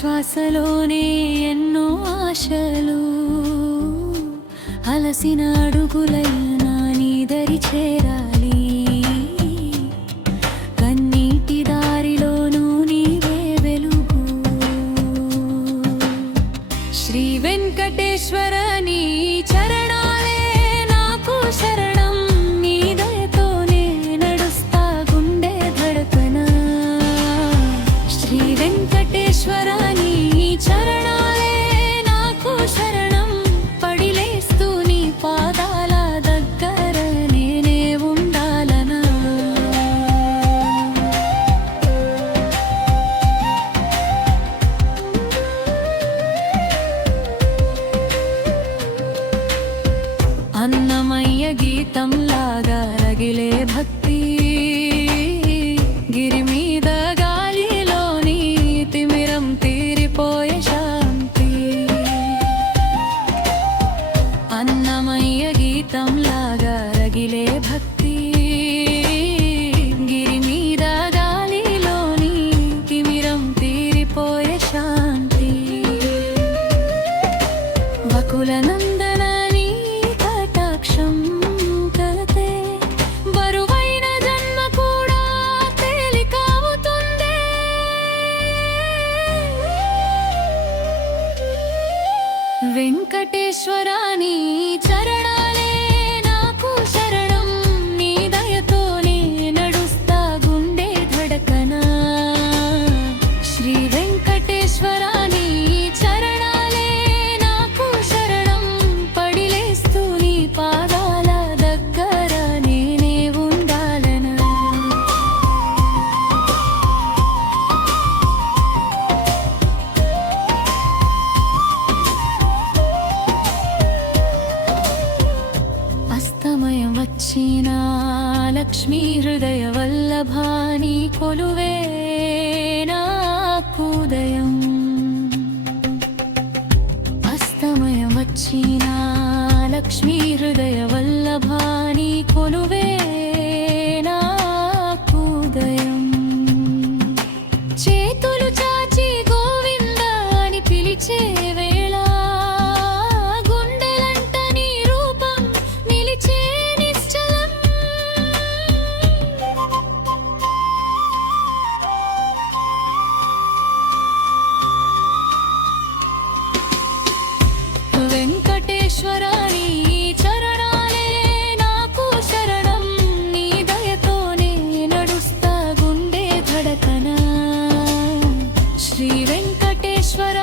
శ్వాసలోనే ఎన్నో ఆశలు అలసిన అడుగులైనా నీ దరి చేరాలి కన్నీటి దారిలోనూ నీవే వెలుగు శ్రీ వెంకటేశ్వర నీ చరణాలే నాకు శరణం నీ దయతోనే నడుస్తా గుండె ధడకన శ్రీ వెంకటేశ్వర నీ చరణాలే నాకు శరణం పడిలేస్తూ నీ పాదాల దగ్గర నేనే ఉండాలనా అన్నమయ్య గీతంలాగా రగిలే భక్తి గిరి మీద గాలిలోని తిమిరం తీరిపోయే శాంతి అన్నమయ్య గీతంలాగా రగిలే భక్తి గిరి మీద గాలిలోని తిమిరం తీరిపోయే శాంతి వకుల నందన నీ కటాక్షం కలతే బరువైన జన్మ కూడా తేలికవుతుందే వెంకటేశ్వర నీ చరణాలే నాకు శరణం నీ దయతోనే నడుస్తా గుండె ధడకన శ్రీ వెంకటేశ్వర నీ చరణాలే నాకు శరణం పడిలేస్తూ నీ పాదాల దగ్గర నేనే ఉండాలనా అస్తమయం వచ్చిన లక్ష్మీ హృదయ వల్లభాని కొలువే నాకుదయం అస్తమయం వచ్చిన లక్ష్మీ హృదయ వల్లభాని కొలువే నాకుదయం చేతులు చాచి గోవింద అని పిలిచే వేళ గుండెలంట నీ రూపం నిలిచే నిశ్చలం వెంకటేశ్వర నీ చరణాలే నాకు శరణం నీ దయతోనే నడుస్తా గుండె ధడకన శ్రీ వెంకటేశ్వర